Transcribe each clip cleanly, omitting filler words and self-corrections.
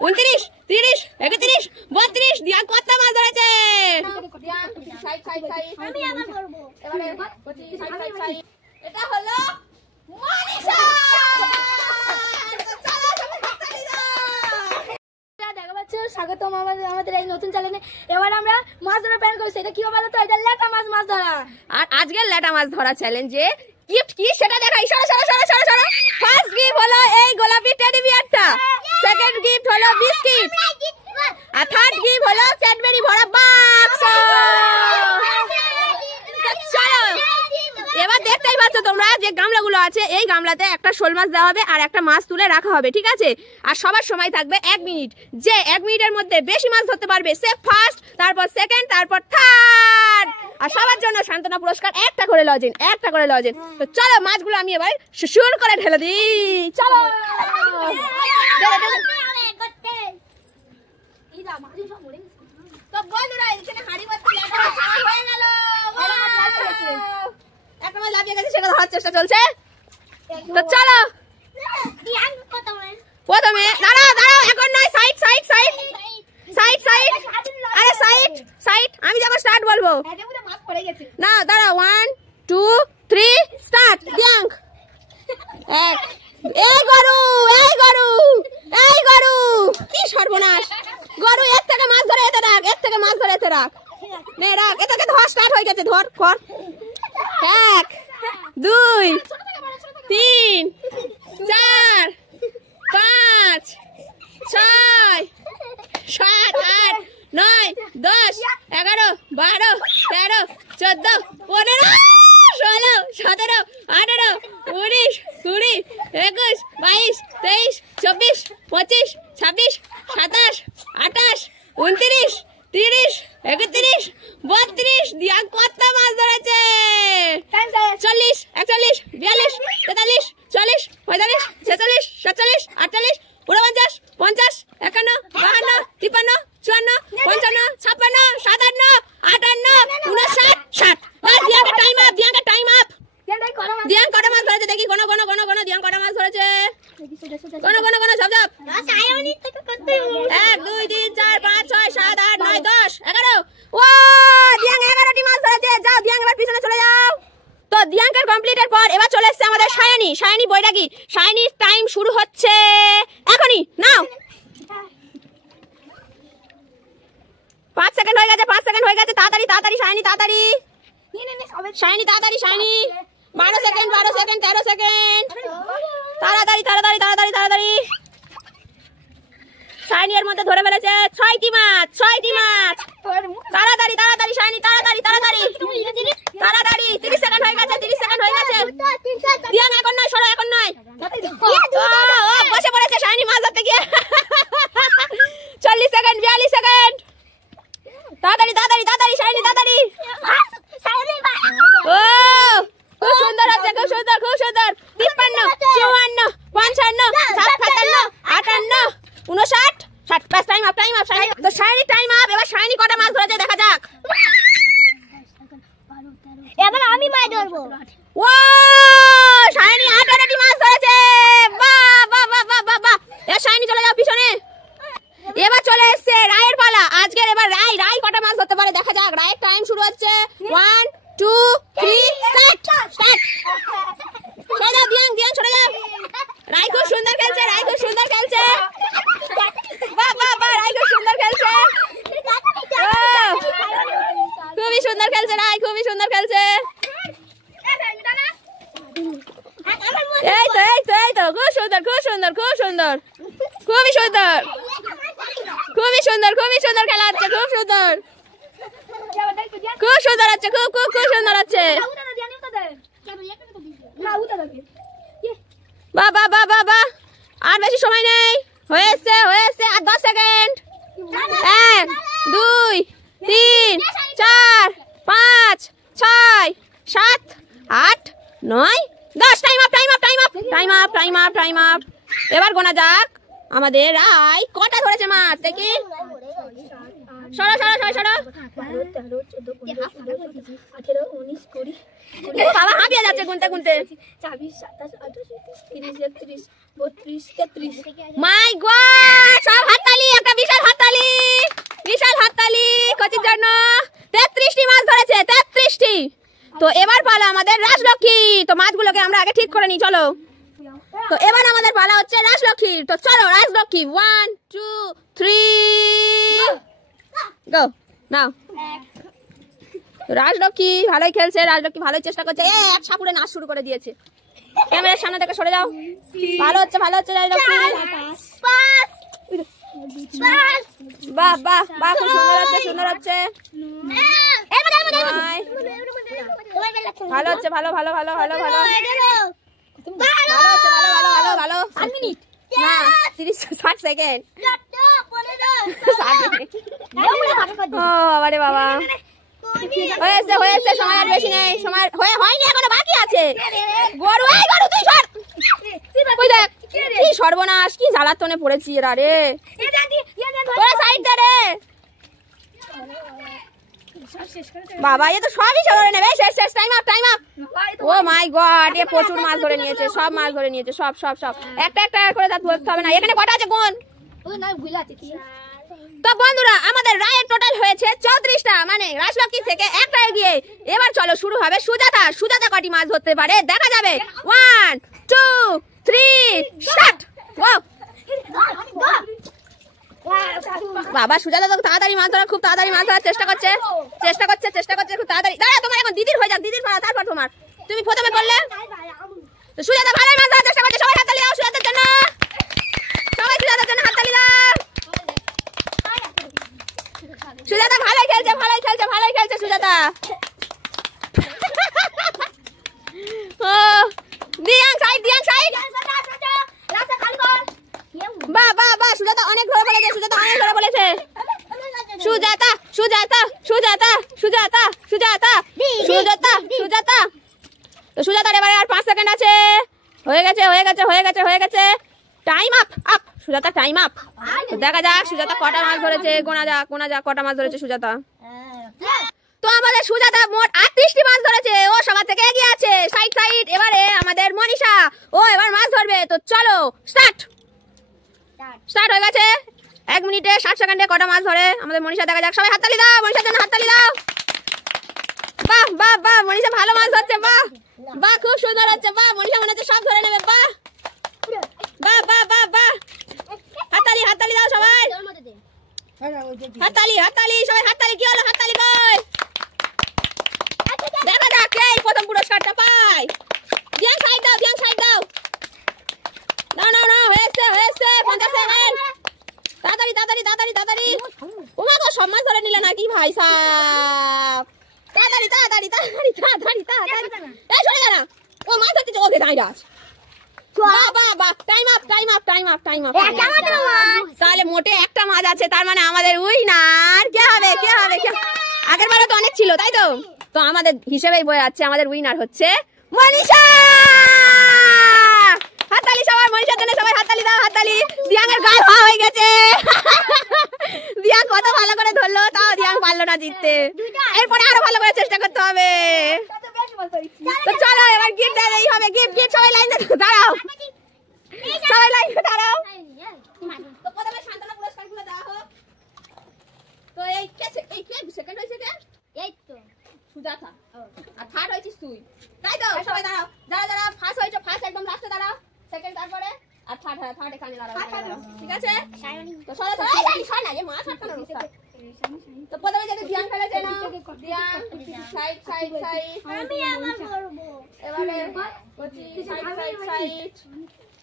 29, 30, 31, 32 দিয়ান কত মাছ ধরেছে? এটা হলো মনীষা। স্বাগতম আমাদের এই নতুন চ্যানেলে। এবার আমরা মাছ ধরা প্ল্যান করছি। এটা কি বলো তো? এটা ল্যাটা মাছ ধরা। আর আজকে ল্যাটা মাছ ধরা চ্যালেঞ্জে গিফট কি সেটা দেখাই। সরো সরো সরো সরো সরো। ফার্স্ট গিফট হলো এই গোলাপি টেডি বিয়ারটা, সেকেন্ড গিফট হলো বিস্কিট, আর থার্ড গিফট হলো ক্যাডবেরি ভরা বাক্স। চলো এবার দেখতেই পাচ্ছ তোমরা যে গামলাগুলো আছে, এই গামলাতে একটা শোল মাছ দেওয়া হবে আর একটা মাছ তুলে রাখা হবে, ঠিক আছে? আর সবার সময় থাকবে 1 মিনিট। যে 1 মিনিটের মধ্যে বেশি মাছ ধরতে পারবে সে ফার্স্ট, তারপর সেকেন্ড, তারপর থার্ড। আর সবার জন্য সান্ত্বনা পুরস্কার একটা করে লজেন, একটা করে লজেন। তো চলো মাছগুলো আমি এবার শুরু করে ঢেলে দিই। চলো তো বন্ধুরা এখানে হাড়ি ভর্তি লেখা হয়ে গেল। একটা মাছ লাফিয়ে গেছে, সেটা ধরার চেষ্টা চলছে। তো চলো প্রথমে দাঁড়াও দাঁড়াও, এখন নয়, side side side side side. আরে সাইড সাইড, আমি যখন স্টার্ট বলবো না, দাঁড়াও। 1 2 3 স্টার্ট। দিয়াঙ্ক এক। এই গরু এই গরু এই গরু, কি সর্বনাশ! গরু এর থেকে মাছ ধরে এতে রাখ, এর থেকে মাছ ধরে এতে রাখ, নে রাখ। এটাকে ধর, স্টার্ট হয়ে গেছে, ধর কর। 1 2 3 4 5 6 7 8 9 10 11 12 13 14 15 16 17 18 19 20 21 22 23 24 25 26 27 28 29 30 31 32 দিয়া কত মাছ ধরেছে? 40 41 42 43 44 45 46 47 48 49 50 51 52 53 54 55 56 57 58 59 60। বাস দিয়াকে টাইম আপ, দিয়াকে টাইম আপ। দিয়ান কত মাছ ধরেছে দেখি? কোন কোন কোন কোন দিয়ান কত মাছ ধরেছে? কোন কোন কোন সব সব। 1 2 3 4 5 6 7 8 9 10 11। ও দিয়ান 11টি মাছ ধরেছে। যাও দিয়ান এবার পিছনে চলে যাও। তো দিয়াঙ্কের কমপ্লিটের পর এবার চলে এসেছে আমাদের সায়নী। সায়নী বৈরাগী। সায়নীর টাইম শুরু হচ্ছে এখনই, নাও। 5 সেকেন্ড হয়ে গেছে, 5 সেকেন্ড হয়ে গেছে। তাড়াতাড়ি তাড়াতাড়ি সায়নী, তাড়াতাড়ি সায়নী, তাড়াতাড়ি সায়নী। 12 second 12 second 13 second. তাড়াতাড়ি তাড়াতাড়ি তাড়াতাড়ি তাড়াতাড়ি। সায়নী এর মধ্যে ধরে ফেলেছে 6টি মাছ, 6টি মাছ। তাড়াতাড়ি তাড়াতাড়ি সায়নী, তাড়াতাড়ি তাড়াতাড়ি তাড়াতাড়ি। 30 সেকেন্ড হয়ে গেছে, 30 সেকেন্ড হয়ে গেছে। দিয়ান এখন নয়, সরো এখন নয়। ও বসে পড়েছে সায়নী মাছ ধরতে গিয়ে। 40 সেকেন্ড 42 সেকেন্ড। তাড়াতাড়ি তাড়াতাড়ি তাড়াতাড়ি সায়নী, তাড়াতাড়ি। ও খুব সুন্দর হচ্ছে, খুব সুন্দর খুব সুন্দর। 53 54 55 57 58 59 60। বাস time up, time up Sayani. তো সায়নী টাইম আপ। এবার সায়নী কটা মাছ ধরেছে দেখা যাক। এবার আমি মাছ ধরবো। ও সায়নী 18টি মাছ ধরেছে। বাহ বাহ বাহ বাহ বাহ বাহ। এবার সায়নী চলে যাও পিছনে। এবার চলে এসেছে রায়ের পালা। আজকের এবার রায় কটা মাছ ধরতে পারে দেখা যাক। রায়ের টাইম শুরু হচ্ছে 1 2 3 স্টার্ট স্টার্ট। সরে যাও দিয়ান, দিয়ান সরে যাও। রায় খুব সুন্দর খেলছে, রায় খুব সুন্দর খেলছে। বাহ বাহ বাহ, রায় খুব সুন্দর খেলছে। খুবই সুন্দর খেলছে রায়, খুবই সুন্দর খেলছে। এই তো এই তো এই তো, খুব সুন্দর খুব সুন্দর খুব সুন্দর, খুবই সুন্দর খুবই সুন্দর খুবই সুন্দর খেলা হচ্ছে, খুব সুন্দর খুব সুন্দর হচ্ছে, খুব খুব খুব সুন্দর হচ্ছে। বাহ বাহ বাহ বাহ বাহ। আর বেশি সময় নেই, হয়েছে হয়েছে। আর 10 second. 1 2 3 4 5 6 7 8 9 10। Time up time up time up time up time up time up. এবার গোনা যাক আমাদের রায় কটা ধরেছে মাছ দেখি। সরো সরো সরো সরো। 12, 13, 14, 15, 16, 17, 18, 19, 20, বাবা হাঁপিয়ে যাচ্ছে গুনতে গুনতে। 24, 27, 28, 30, 31, 32, 33। মাই গড, সব হাততালি, একটা বিশাল হাততালি, বিশাল হাততালি কোচির জন্য। 33টি মাছ ধরেছে, 33টি। তো এবার পালা আমাদের রাজলক্ষ্মী। তো মাছগুলোকে আমরা আগে ঠিক করে নিই, চলো। তো এবার আমাদের পালা হচ্ছে রাজলক্ষ্মী। তো চলো রাজলক্ষ্মী, 1 2 3 গো নাও। রাজলক্ষ্মী ভালোই খেলছে, রাজলক্ষ্মী ভালোই চেষ্টা করছে। এক সাপুরে নাচ শুরু করে দিয়েছে। ক্যামেরার সামনে থেকে সরে যাও। ভালো হচ্ছে রাজলক্ষ্মী। বাহ বাহ বাহ, খুব সুন্দর হচ্ছে, সুন্দর হচ্ছে। ভালো হচ্ছে, ভালো ভালো ভালো ভালো ভালো ভালো হচ্ছে, ভালো ভালো ভালো ভালো। 8 মিনিট না 60 সেকেন্ড। ও বাবারে বাবা, হয়েছে হয়েছে, সময় আর বেশি নেই, সময় হয়নি এখনো, বাকি আছে। গরু, এই গরু তুই সর। ওই দেখ কি সর্বনাশ, কি জ্বালাতনে পড়েছি এরা রে। ওরা সাইড দে রে বাবা, এ তো সবই ধরে নেবে। শেষ শেষ, টাইম আপ টাইম আপ। ও মাই গড, এ প্রচুর মাছ ধরে নিয়েছে, সব মাছ ধরে নিয়েছে, সব সব সব। একটা একটা করে তা ধরতে হবে না। এখানে কটা আছে কোন? তো বন্ধুরা আমাদের রায়ের টোটাল হয়েছে 34টা, মানে রাজলক্ষ্মী থেকে একটা এগিয়ে। এবার চলো শুরু হবে সুজাতা। সুজাতা কটি মাছ ধরতে পারে দেখা যাবে। 1 2 3 স্টার্ট। বাবা সুজাতা তো তাড়াতাড়ি মাছ ধরা, খুব তাড়াতাড়ি মাছ ধরার চেষ্টা করছে, চেষ্টা করছে, চেষ্টা করছে খুব তাড়াতাড়ি। দাঁড়া, তোমার এখন দিদির হয়ে যাক, দিদির পালা, তারপর তোমার। তুমি প্রথমে করলে। তো সুজাতা ভালোই মাছ ধরার চেষ্টা করছে। সবাই হাততালি দাও সুজাতার জন্য, সবাই সুজাতার জন্য হাততালি দাও। সুজাতা ভালোই খেলছে, ভালোই খেলছে, ভালোই খেলছে সুজাতা। ও দিয়াং সাইড, দিয়াং সাইড। বাহ বাহ বাহ, সুজাতা অনেক ধরে বলেছে, সুজাতা অনেক ধরে বলেছে। সুজাতা সুজাতা সুজাতা সুজাতা সুজাতা সুজাতা সুজাতা। তো সুজাতার এবারে আর 5 সেকেন্ড আছে। হয়ে গেছে হয়ে গেছে হয়ে গেছে হয়ে গেছে, time up up. Sujata time up. দেখা যাক সুজাতা কটা মাছ ধরেছে, গোনা যাক গোনা যাক কটা মাছ ধরেছে সুজাতা। তো আমাদের সুজাতা মোট 38টি মাছ ধরেছে, ও সবার থেকে এগিয়ে আছে। Side side. এবারে আমাদের মনীষা, ও এবার মাছ ধরবে। তো চলো স্টার্ট। স্টার্ট হয়ে গেছে। 1 মিনিটে 60 সেকেন্ডে কটা মাছ ধরে আমাদের মনীষা, দেখা যাক। সবাই হাততালি দাও, মনীষার জন্য হাততালি দাও। বাহ বাহ বাহ, মনীষা ভালো মাছ ধরছে। বাহ বাহ, খুব সুন্দর হচ্ছে। বাহ, মনীষা মনে হচ্ছে সব ধরে নেবে। বাহ বাহ বাহ বাহ বাহ, হাততালি হাততালি দাও সবাই, হাততালি হাততালি সবাই হাততালি। কি হলো হাততালি কই? দেখা যাক কে প্রথম পুরস্কারটা পায়। দিয়াং সাইড দাও, দিয়াং সাইড দাও। না না না, হয়েছে হয়েছে, 50 সেকেন্ড। তাড়াতাড়ি তাড়াতাড়ি তাড়াতাড়ি তাড়াতাড়ি। ওমা গো, সব মাছ ধরে নিলে নাকি ভাই সাহেব? তাড়াতাড়ি তাড়াতাড়ি তাড়াতাড়ি তাড়াতাড়ি তাড়াতাড়ি। এই সরে যা না, ও মাছ ধরতে ওকে দাঁড়িয়ে আছে। বাহ বাহ বাহ, time up time up time up time up. তাহলে মোটে একটা মাছ আছে, তার মানে আমাদের উইনার কে হবে? কে হবে? আগের বারে তো অনেক ছিল তাই তো। তো আমাদের হিসেবেই বয়ে যাচ্ছে, আমাদের উইনার হচ্ছে মনীষা। হাততালি সবাই মনীষার জন্য, সবাই হাততালি দাও, হাততালি। দিয়াং এর গায়ে ভাও হয়ে গেছে। দিয়াং কত ভালো করে ধরলো, তাও দিয়াং পারলো না জিততে। এরপরে আরো ভালো করে চেষ্টা করতে হবে। তো চলো এবার গিফট দেই হবে। গিফট গিফট, সবাই লাইনে দাঁড়াও, সবাই লাইনে দাঁড়াও। তো প্রথমে শান্তনা পুরস্কারগুলো দেওয়া হোক। তো এই কে সেকেন্ড হয়েছে? কে? এই তো সুজাতা। আর থার্ড হয়েছিস তুই, তাই তো? সবাই দাঁড়াও, যারা যারা ফার্স্ট হয়েছে ফার্স্ট একদম লাস্টে দাঁড়াও, সেকেন্ড তারপরে, আর থার্ড এখানে দাঁড়াও। ঠিক আছে? তো সরে সরে না, এই মাছ আটকানোর অবস্থা। তো প্রথমে যেটা দিয়াং খেলেছে না, দিয়াং সাইড সাইড সাইড। আমি আবার করব এবারে। Kochi side side side,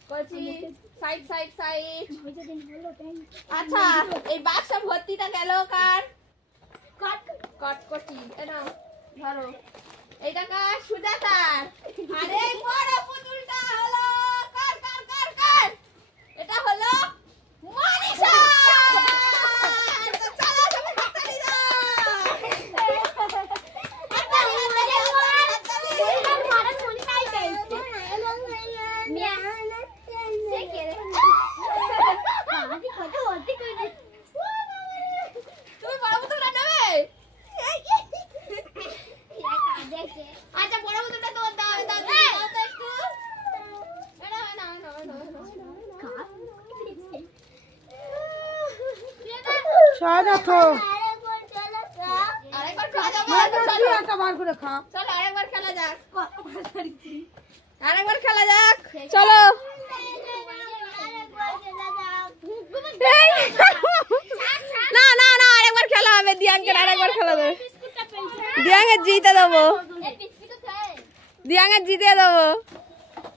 Kochi side side side. আচ্ছা, এই বাক্স ভর্তিটা গেল কার? কট কোচি। এ নাও ধরো, এইটা কার? সুজাতার। আরে বড় পুতুলটা হলো কার কার কার কার? এটা হলো মনীষা। তো চলো সবাই হাততালি দাও। হাততালি হাততালি হাততালি। মারা মনীষাই পেয়েছে। মিয়া সে কে রে? আমি কত ভর্তি করে দিই। তুমি বড় সাদা তো আরেকবার খাওয়া যাবে একটা বার করে খা চলো আরেকবার খেলা যাক আরেকবার খেলা যাক চলো না না না আরেকবার খেলা হবে দিয়াঙ্কের আরেকবার খেলা দেবে দিয়াঙ্কের জিতে দেবো দিয়াঙ্কের জিতে দেবো